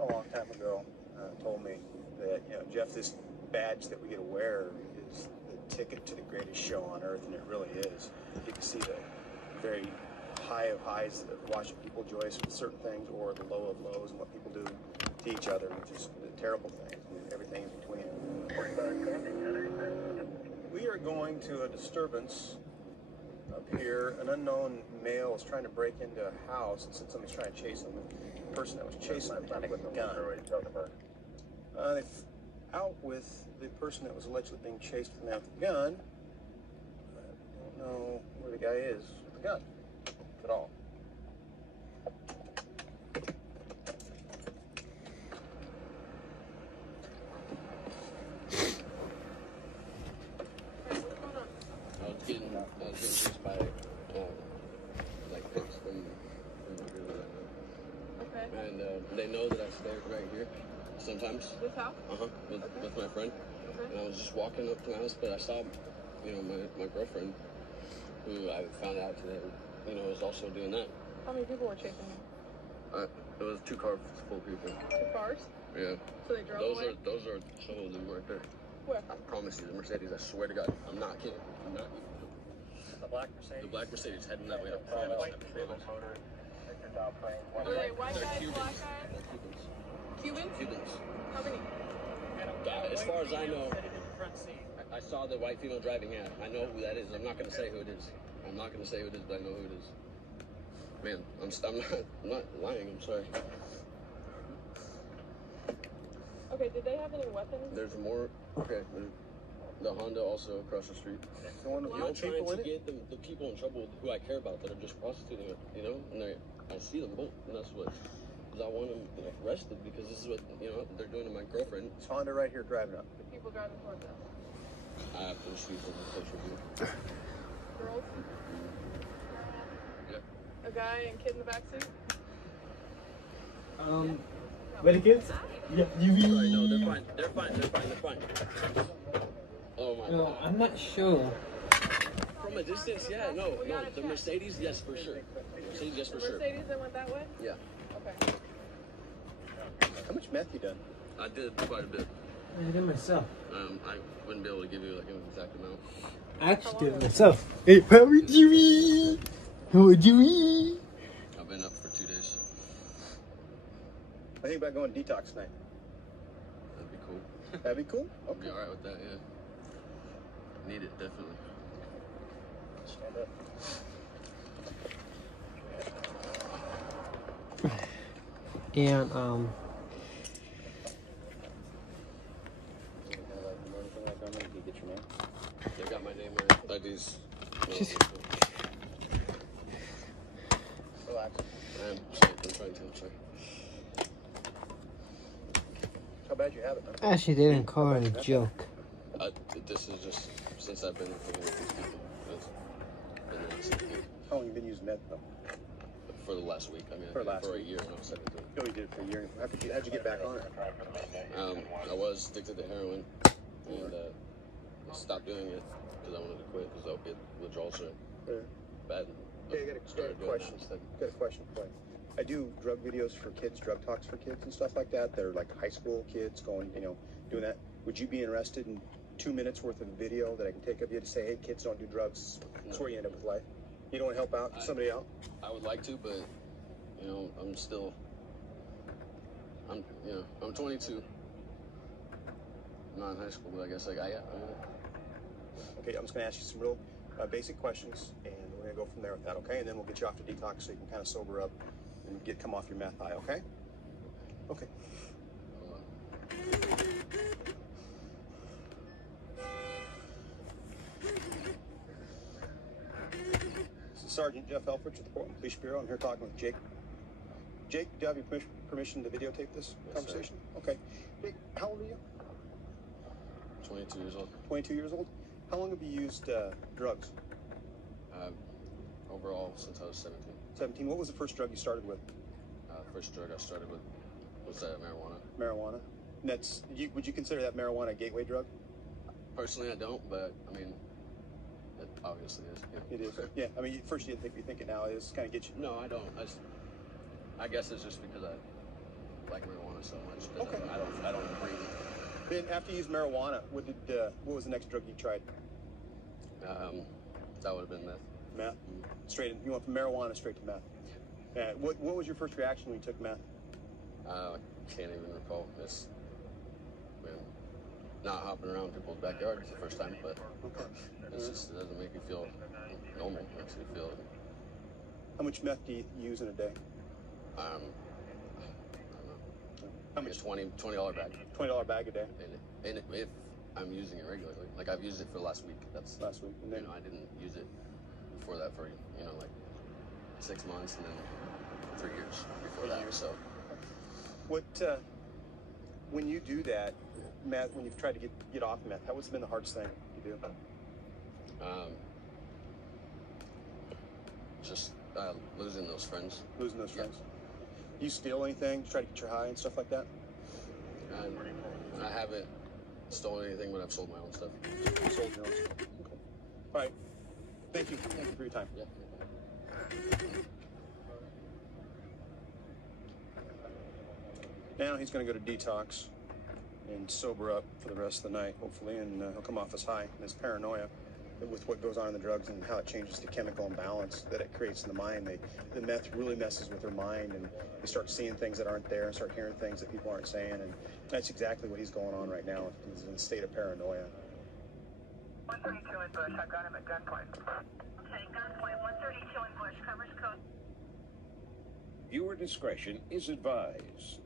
a long time ago told me that, Jeff, this badge that we get to wear is the ticket to the greatest show on earth, and it really is. You can see the very high of highs of watching people rejoice with certain things, or the low of lows and what people do to each other, which is the terrible things, and everything in between. We are going to a disturbance up here. An unknown male is trying to break into a house, and since somebody's trying to chase him, the person that was chasing him had with a gun. They're out with the person that was allegedly being chased with a gun. I don't know where the guy is with the gun at all. I was getting chased by like pigs from okay. And they know that I stay right here sometimes. This house? With my friend. Okay. And I was just walking up to my house, but I saw, my girlfriend, who I found out today, was also doing that. How many people were chasing you? It was 2 cars full of people. 2 cars? Yeah. So they drove away? Those are some of them right there. Where? I promise you, the Mercedes, I swear to God, I'm not kidding. The black Mercedes? The black Mercedes heading that way, I promise. They're white guys, black guys? Cubans? Cubans. How many? As far as I know, I saw the white female driving in. I know who that is. I'm not going to say who it is. I'm not going to say who it is, but I know who it is. Man, I'm not lying. I'm sorry. Okay, did they have any weapons? There's more. Okay, the Honda also across the street. The one with I'm trying to get the people in trouble who I care about that are just prostituting, and I see them both, and that's what. I want them arrested because this is what they're doing to my girlfriend. It's Honda right here driving up. The people driving towards us. I have to shoot from the social view. Girls? Yeah. A guy and kid in the backseat? Where the kids? Yeah, Sorry, no, they're fine. Oh my God. I'm not sure. From a distance, yeah, no, the Mercedes, yes, for sure. Mercedes, yes, for sure. Mercedes that went that way? Yeah. Okay. How much meth you done? I did quite a bit. I did it myself. I wouldn't be able to give you like an exact amount. I actually did it myself. Hey, how are you? How are you? I've been up for 2 days. I think about going detox tonight. That'd be cool. That'd be cool? I'd be alright with that, yeah. Need it, definitely. Stand up. And They got my name on like these. Relax. I'm trying to. How bad you have it, man? I actually didn't call it a joke. This is just since I've been hanging with these people. How long have you been using meth, though? For the last week. I mean, For a year when I was 17. No, you did it for a year. How'd you get back on it? I was addicted to heroin, and I stopped doing it because I wanted to quit because opiate withdrawals are bad. Hey, I got a question for you. I do drug videos for kids, drug talks for kids and stuff like that. They're like high school kids going, doing that. Would you be interested in 2 minutes worth of video that I can take of you to say, hey, kids don't do drugs. That's where you end up with life. You don't want to help out somebody out? I would like to, but I'm still. I'm 22. Not in high school, but I guess Okay, I'm just gonna ask you some real basic questions, and we're gonna go from there with that, okay? And then we'll get you off to detox so you can kind of sober up and come off your meth high, okay? Okay. This is Sergeant Jeff Elfrich with the Portland Police Bureau. I'm here talking with Jake. Jake, do you have your permission to videotape this conversation? Sir. Okay. Jake, how old are you? 22 years old. 22 years old? How long have you used drugs? Overall, since I was 17. 17. What was the first drug you started with? First drug I started with was marijuana. Marijuana. And would you consider that marijuana a gateway drug? Personally, I don't, but I mean, it obviously is. Yeah. It is. Yeah. I mean, first you think it now is kind of get you. No, I don't. I guess it's just because I like marijuana. marijuana so much. 'Cause Okay. I don't agree. Then after you used marijuana, what was the next drug you tried? That would have been meth. Meth. Straight in, you went from marijuana straight to meth. What was your first reaction when you took meth? I can't even recall. It's, man, not hopping around people's backyards the first time, but it's just, it doesn't make you feel normal. It makes you feel. How much meth do you use in a day? I don't know. How It's much? $20 bag. $20 bag a day. And if I'm using it regularly, like I've used it for the last week. That's Last week, and then I didn't use it before that for like 6 months, and then 3 years before that. So what? When you do that, meth, when you've tried to get off meth, what's been the hardest thing to do? just losing those friends. Losing those friends. Do you steal anything to try to get your high and stuff like that? I haven't stolen anything, but I've sold my own stuff. You sold your own stuff. Okay. All right. Thank you. Thank you for your time. Yeah. Now he's going to go to detox and sober up for the rest of the night, hopefully, and he'll come off his high and his paranoia with what goes on in the drugs and how it changes the chemical imbalance that it creates in the mind. The meth really messes with their mind, and they start seeing things that aren't there and start hearing things that people aren't saying, and that's exactly what he's going on right now. He's in a state of paranoia. 132 in Bush. I got him at gunpoint. Okay, gunpoint. 132 in Bush. Covers code. Viewer discretion is advised.